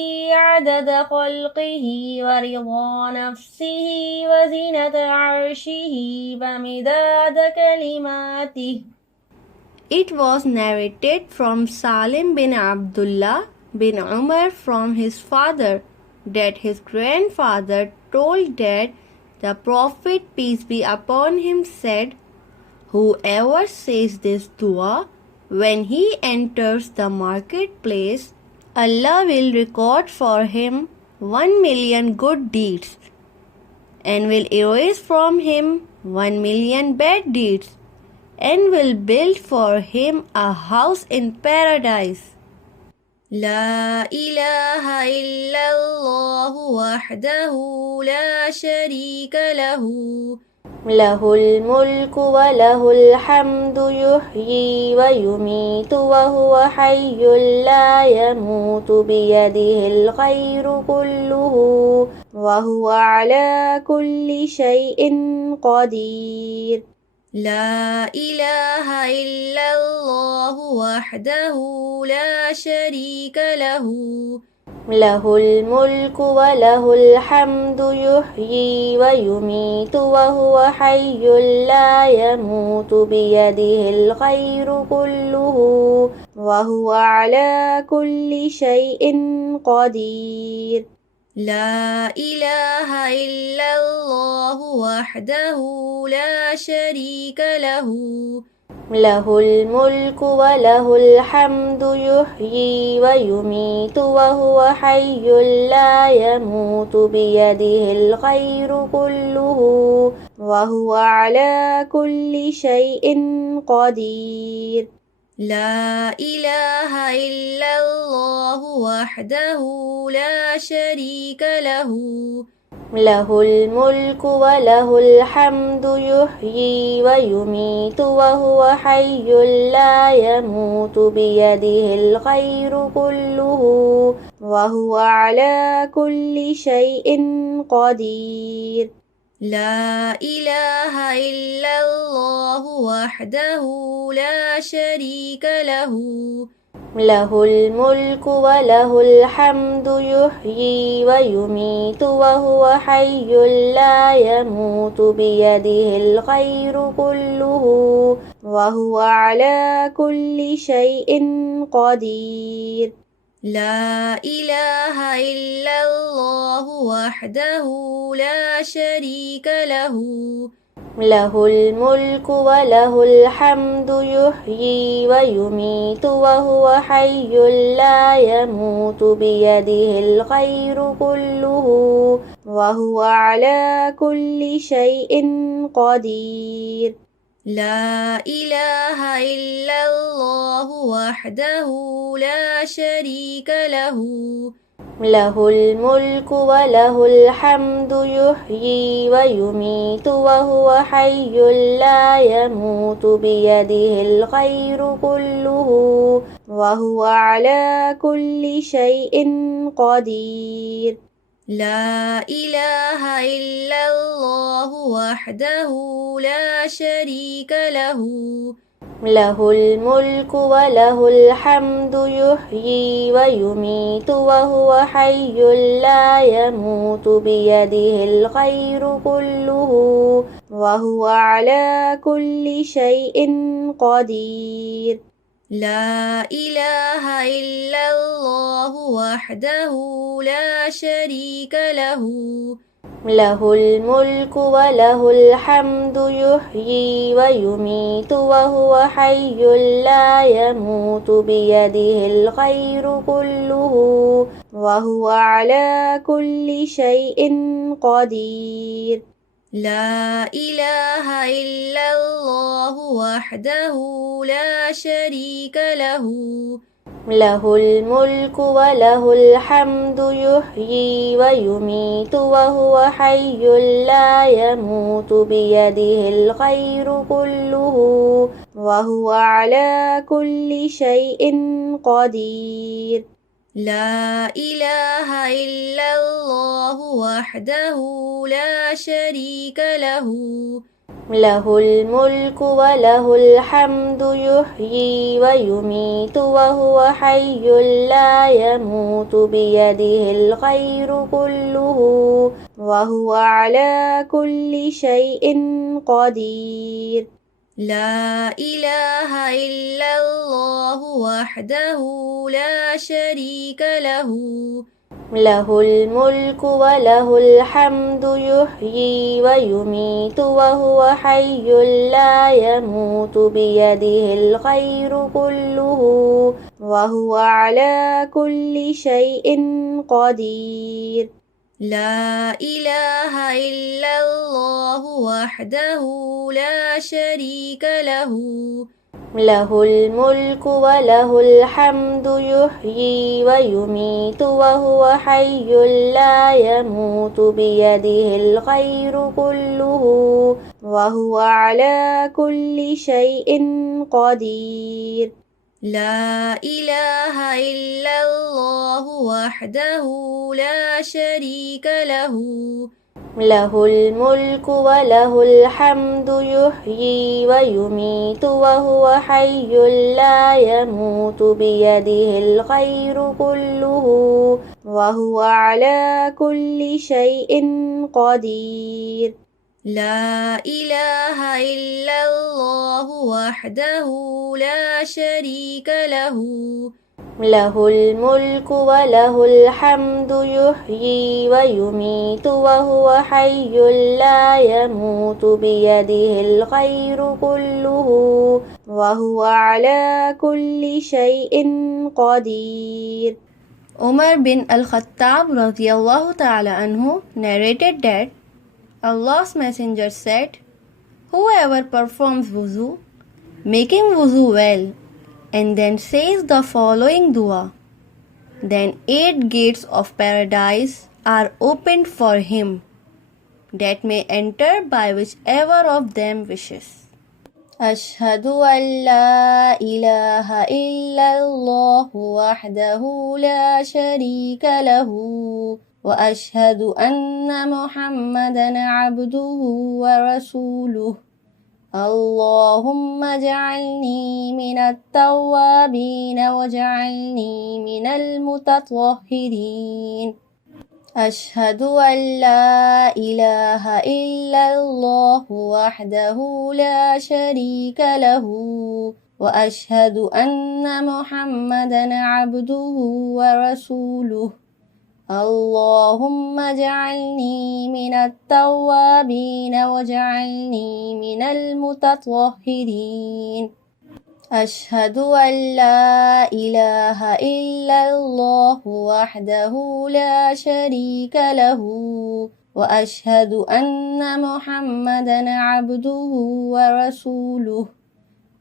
عدد خلقه ورضا نفسه وزنة عرشه ومداد كلماته. It was narrated from Salim bin Abdullah bin Umar from his father that his grandfather told that the Prophet, peace be upon him, said, "Whoever says this dua when he enters the marketplace, Allah will record for him 1,000,000 good deeds and will erase from him 1,000,000 bad deeds and will build for him a house in paradise." لا إله إلا الله وحده لا شريك له له الملك وله الحمد يحيي ويميت وهو حي لا يموت بيده الخير كله وهو على كل شيء قدير. لا إله إلا الله وحده لا شريك له له الملك وله الحمد يحيي ويميت وهو حي لا يموت بيده الخير كله وهو على كل شيء قدير. لا إله إلا الله وحده لا شريك له له الملك وله الحمد يحيي ويميت وهو حي لا يموت بيده الخير كله وهو على كل شيء قدير. لا إله إلا الله وحده لا شريك له له الملك وله الحمد يحيي ويميت وهو حي لا يموت بيده الخير كله وهو على كل شيء قدير. لا إله إلا الله وحده لا شريك له له الملك وله الحمد يحيي ويميت وهو حي لا يموت بيده الخير كله وهو على كل شيء قدير. لا إله إلا الله وحده لا شريك له له الملك وله الحمد يحيي ويميت وهو حي لا يموت بيده الخير كله وهو على كل شيء قدير. لا إله إلا الله وحده لا شريك له له الملك وله الحمد يحيي ويميت وهو حي لا يموت بيده الخير كله وهو على كل شيء قدير. لا إله إلا الله وحده لا شريك له له الملك وله الحمد يحيي ويميت وهو حي لا يموت بيده الخير كله وهو على كل شيء قدير. لا إله إلا الله وحده لا شريك له، له الملك وله الحمد يحيي ويميت وهو حي لا يموت بيده الخير كله وهو على كل شيء قدير. لا إله إلا الله وحده لا شريك له، له الملك وله الحمد يحيي ويميت وهو حي لا يموت بيده الخير كله وهو على كل شيء قدير. لا إله إلا الله وحده لا شريك له، له الملك وله الحمد يحيي ويميت وهو حي لا يموت بيده الخير كله وهو على كل شيء قدير. لا إله إلا الله وحده لا شريك له، له الملك وله الحمد يحيي ويميت وهو حي لا يموت بيده الخير كله وهو على كل شيء قدير. لا إله إلا الله وحده لا شريك له، له الملك وله الحمد يحيي ويميت وهو حي لا يموت بيده الخير كله وهو على كل شيء قدير. لا إله إلا الله وحده لا شريك له، له الملك وله الحمد يحيي ويميت وهو حي لا يموت بيده الخير كله وهو على كل شيء قدير. لا إله إلا الله وحده لا شريك له، له الملك وله الحمد يحيي ويميت وهو حي لا يموت بيده الخير كله وهو على كل شيء قدير. Umar bin al-Khattab radiyallahu ta'ala anhu narrated that Allah's Messenger said, whoever performs wuzu, making wuzu well, and then says the following dua, then 8 gates of paradise are opened for him, that may enter by whichever of them wishes. أشهد أن لا إله إلا الله وحده لا شريك له وأشهد أن محمدا عبده ورسوله اللهم اجعلني من التوابين واجعلني من المتطهرين. أشهد أن لا إله إلا الله وحده لا شريك له وأشهد أن محمدا عبده ورسوله اللهم اجعلني من التوابين واجعلني من المتطهرين. أشهد أن لا إله إلا الله وحده لا شريك له وأشهد أن محمدا عبده ورسوله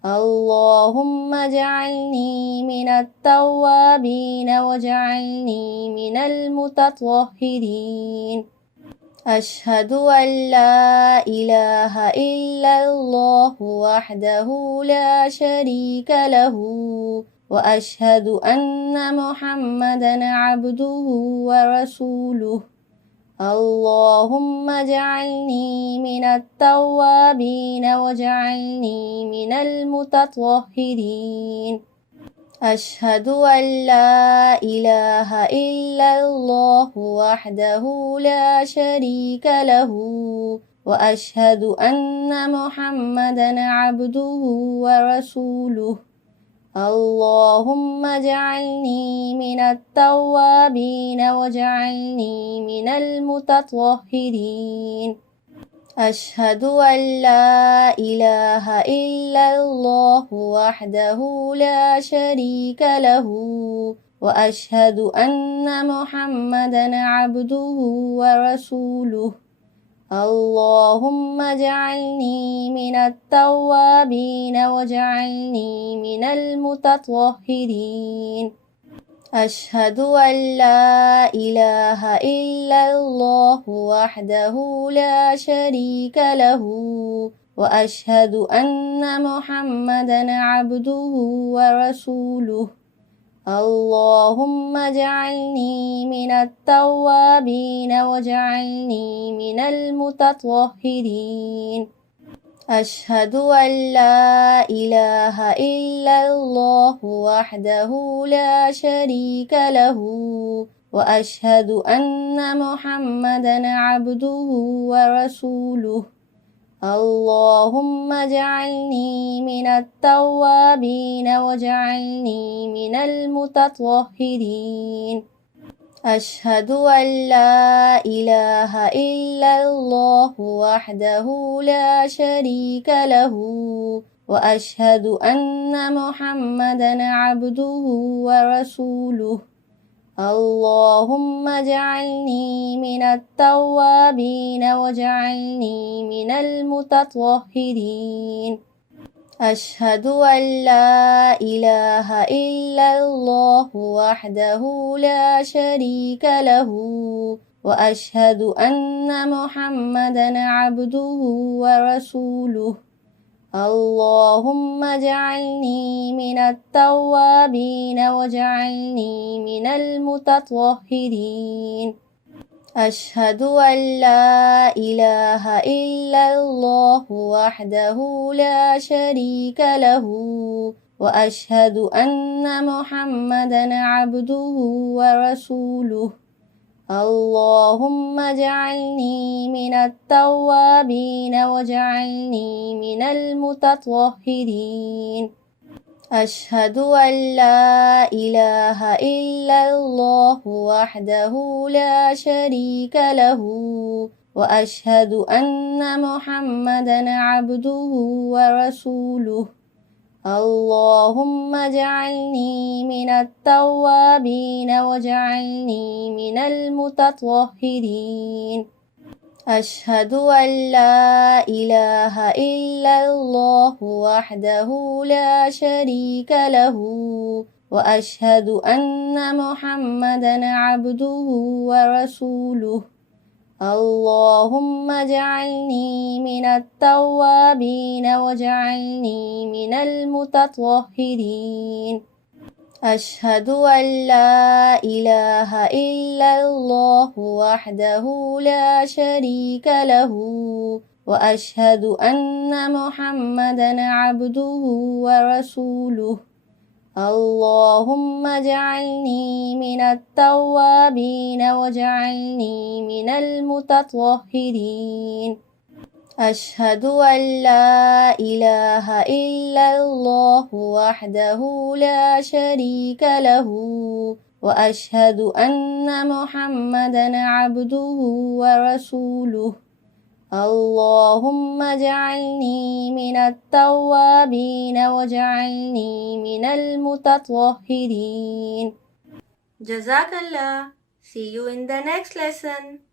اللهم اجعلني من التوابين واجعلني من المتطهرين. أشهد أن لا إله إلا الله وحده لا شريك له وأشهد أن محمدا عبده ورسوله اللهم اجعلني من التوابين واجعلني من المتطهرين. أشهد أن لا إله إلا الله وحده لا شريك له وأشهد أن محمدا عبده ورسوله. اللهم اجعلني من التوابين واجعلني من المتطهرين. أشهد أن لا إله إلا الله وحده لا شريك له وأشهد أن محمدا عبده ورسوله. اللهم اجعلني من التوابين واجعلني من المتطهرين. أشهد أن لا إله إلا الله وحده لا شريك له وأشهد أن محمدا عبده ورسوله. اللهم اجعلني من التوابين واجعلني من المتطهرين. أشهد أن لا إله إلا الله وحده لا شريك له وأشهد أن محمدا عبده ورسوله. اللهم اجعلني من التوابين واجعلني من المتطهرين. أشهد أن لا إله إلا الله وحده لا شريك له وأشهد أن محمدا عبده ورسوله. اللهم اجعلني من التوابين واجعلني من المتطهرين. أشهد أن لا إله إلا الله وحده لا شريك له وأشهد أن محمدا عبده ورسوله. اللهم اجعلني من التوابين واجعلني من المتطهرين. أشهد أن لا إله إلا الله وحده لا شريك له وأشهد أن محمدا عبده ورسوله. اللهم اجعلني من التوابين واجعلني من المتطهرين. أشهد أن لا إله إلا الله وحده لا شريك له وأشهد أن محمدا عبده ورسوله. اللهم اجعلني من التوابين واجعلني من المتطهرين. أشهد أن لا إله إلا الله وحده لا شريك له وأشهد أن محمدا عبده ورسوله. اللهم اجعلني من التوابين واجعلني من المتطهرين. أشهد أن لا إله إلا الله وحده لا شريك له وأشهد أن محمدا عبده ورسوله. اللهم اجعلني من التوابين واجعلني من المتطهرين. أشهد أن لا إله إلا الله وحده لا شريك له وأشهد أن محمدا عبده ورسوله. اللهم اجعلني من التوابين واجعلني من المتطهرين. Jazakallah. See you in the next lesson.